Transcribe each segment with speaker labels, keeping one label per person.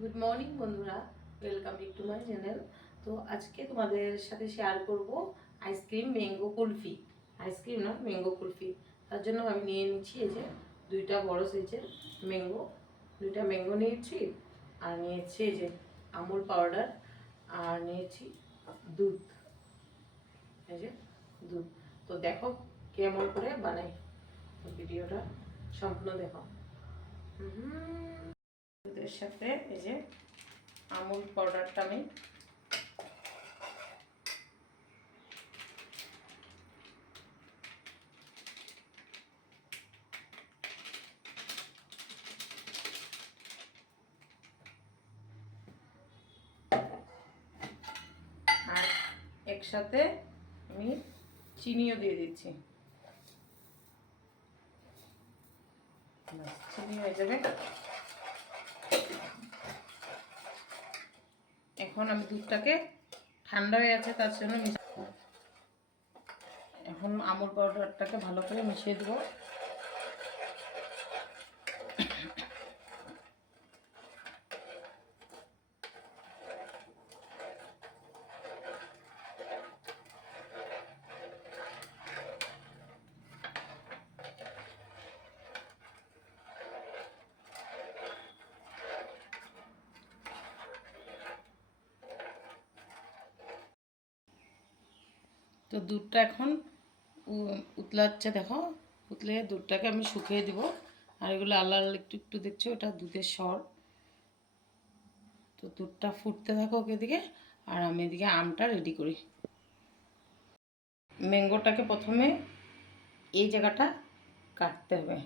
Speaker 1: Good morning বন্ধুরা। Welcome back to my channel তো আজকে তোমাদের সাথে শেয়ার করব ice cream mango kulfi. Ice cream না ম্যাঙ্গো কুলফি। তার জন্য আমি নিয়ে নিচ্ছি এই যে দুইটা বড় সাইজের ম্যাঙ্গো দুইটা ম্যাঙ্গো নিয়েছি, আর নিয়েছি এই যে আমুল পাউডার আর নিয়েছি দুধ। এই যে দুধ। তো দেখো কেমন করে বানাই। ভিডিওটা সম্পূর্ণ দেখো। হুম। দুধের সাথে এই যে আমুল পাউডারটা আমি আর একসাথে আমি চিনিও দিয়ে দিচ্ছি। চিনি হয়ে যাবে। এখন আমি দুধটাকে ঠান্ডা হয়ে আছে, তার জন্য এখন আমুল পাউডারটাকে ভালো করে মিশিয়ে দেবো। তো দুধটা এখন উতলাচ্ছে দেখো। উতলে দুধটাকে আমি শুকিয়ে দিব। আর এগুলো আল্লাহ একটু একটু দেখছ, এটা দুধের স্বর তো দুধটা ফুটতে থাকো এদিকে, আর আমি এদিকে আমটা রেডি করি। ম্যাঙ্গোটাকে প্রথমে এই জায়গাটা কাটতে হবে।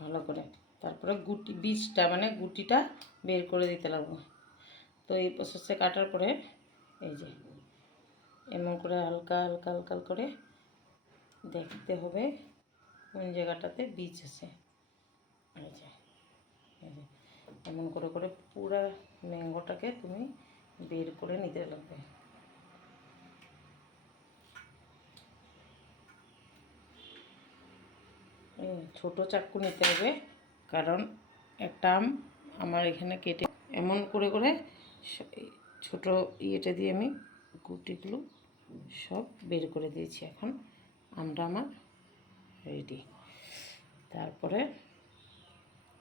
Speaker 1: ভালো করে। তারপরে গুটি, বীজটা মানে গুটিটা বের করে দিতে লাগবে। তো এই প্রসেসে কাটার পরে, এই যে এমন করে হালকা হালকা হালকা করে দেখতে হবে কোন জায়গাটাতে বীজ আছে। এমন করে করে পুরা ম্যাঙ্গোটাকে তুমি বের করে নিতে লাগবে। ছোট চাকু নিতে হবে, কারণ একটা আম আমার এখানে কেটে, এমন করে করে ছোট ইয়েটা দিয়ে আমি গুটিগুলো সব বের করে দিয়েছি এখন। আমটা আমার রেডি তারপরে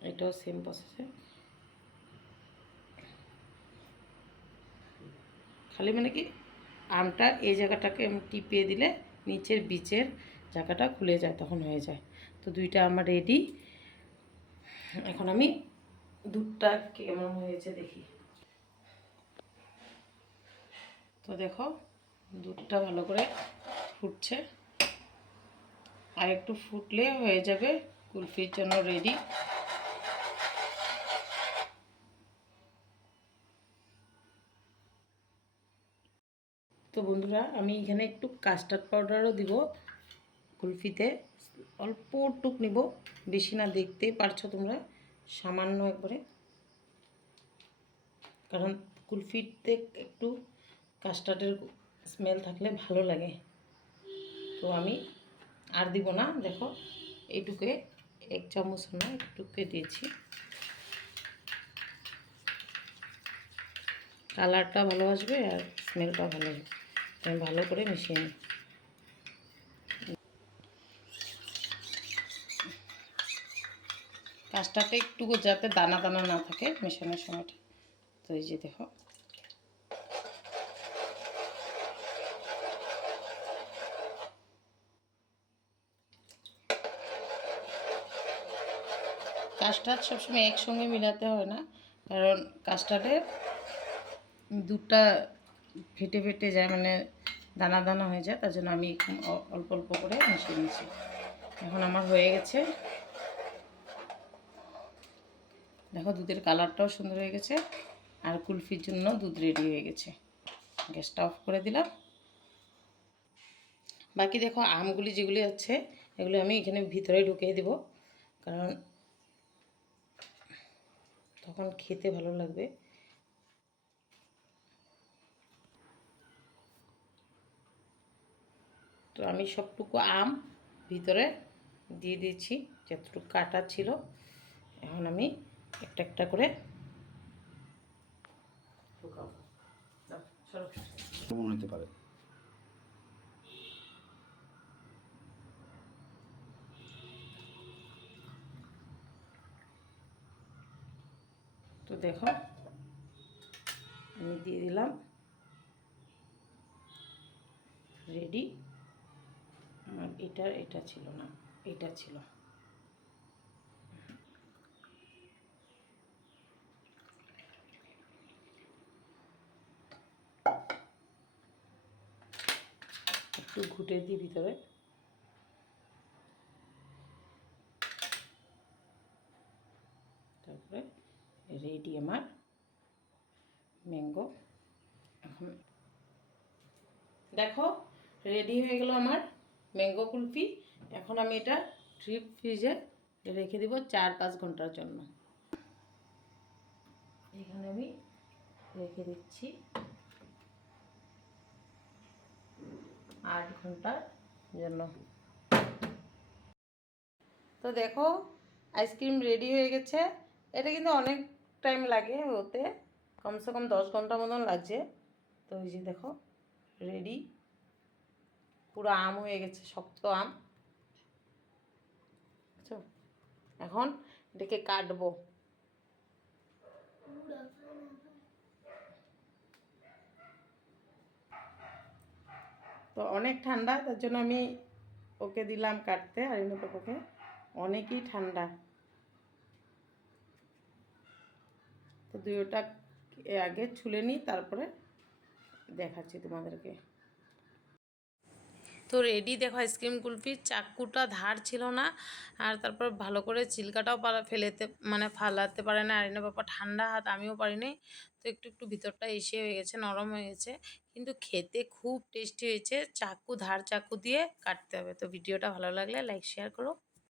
Speaker 1: এটাও সেম প্রসেসে খালি মানে কি, আমটা এই জায়গাটাকে টিপিয়ে দিলে নিচের বিচের জায়গাটা খুলে যায়, তখন হয়ে যায়। তো দুইটা আমার রেডি এখন আমি দুধটা কেমন হয়েছে দেখি। তো দেখো দুধটা ভালো করে ফুটছে। আর একটু ফুটলে হয়ে যাবে কুলফির জন্য রেডি তো বন্ধুরা, আমি এখানে একটু কাস্টার্ড পাউডারও দিব কুলফিতে। অল্প টুক নিব, বেশি না দেখতেই পারছ তোমরা, সামান্য একবারে। কারণ কুলফিতে একটু কাস্টার্ডের স্মেল থাকলে ভালো লাগে। তো আমি আর দিব না, দেখো, এইটুকে এক চামচ না, একটুকে দিয়েছি। কালারটা ভালো আসবে আর স্মেলটা ভালো আসবে। ভালো করে মিশিয়ে নিই কাজটাতে একটু যাতে দানা দানা না থাকে মেশানোর সময়টা। তো এই যে দেখো। কাস্টার্ড সবসময় একসঙ্গে মিলাতে হয় না। কারণ কাস্টার্ডে দুধটা ফেটে ফেটে যায় মানে দানা দানা হয়ে যায়, তার জন্য আমি অ- অল্প অল্প করে মিশিয়ে নিয়েছি। এখন আমার হয়ে গেছে। দেখো দুধের কালারটাও সুন্দর হয়ে গেছে, আর কুলফির জন্য দুধ রেডি হয়ে গেছে। গ্যাসটা অফ করে দিলাম। বাকি দেখো আমগুলি যেগুলি আছে, এগুলো আমি এখানে ভিতরে ঢুকিয়ে দেব। কারণ তখন খেতে ভালো লাগবে। তো আমি সবটুকু আম ভিতরে দিয়ে দিয়েছি যতটুকু কাটা ছিল। এখন আমি একটা একটা করে
Speaker 2: ঢুকাবো পারে?
Speaker 1: তো দেখো, আমি দিয়ে দিলাম। রেডি আর এটা এটা ছিল না, এটা ছিল। একটু ঘুটে দিই ভিতরে তারপরে রেডি আমার ম্যাঙ্গো এখন দেখো রেডি হয়ে গেল আমার ম্যাঙ্গো কুলফি। এখন আমি এটা ট্রিপ ফ্রিজে রেখে দিব চার পাঁচ ঘণ্টার জন্য। এখানে আমি রেখে দিচ্ছি আট ঘণ্টার জন্য। তো দেখো আইসক্রিম রেডি হয়ে গেছে। এটা কিন্তু অনেক টাইম লাগে হতে কমসে কম দশ ঘণ্টা মতন লাগছে। তো ওই যে দেখো রেডি পুরো আম হয়ে গেছে, শক্ত আম। এখন এটাকে কাটবো। তো অনেক ঠান্ডা, তার জন্য আমি ওকে দিলাম কাটতে, আর পাপাকে অনেকই ঠান্ডা। তো দুইটা আগে ছুলে নিই, তারপরে দেখাচ্ছি তোমাদেরকে। তো রেডি দেখো আইসক্রিম, কুলফি চাকুটা ধার ছিল না, আর তারপর ভালো করে চিলকাটাও ফেলেতে মানে ফালাতে পারে না। আর এনে বাবা ঠান্ডা হাত, আমিও পারিনি। তো একটু একটু ভিতরটা এসে হয়ে গেছে, নরম হয়ে গেছে। কিন্তু খেতে খুব টেস্টি হয়েছে। চাকু ধার চাকু দিয়ে কাটতে হবে। তো ভিডিওটা ভালো লাগলে লাইক শেয়ার করো।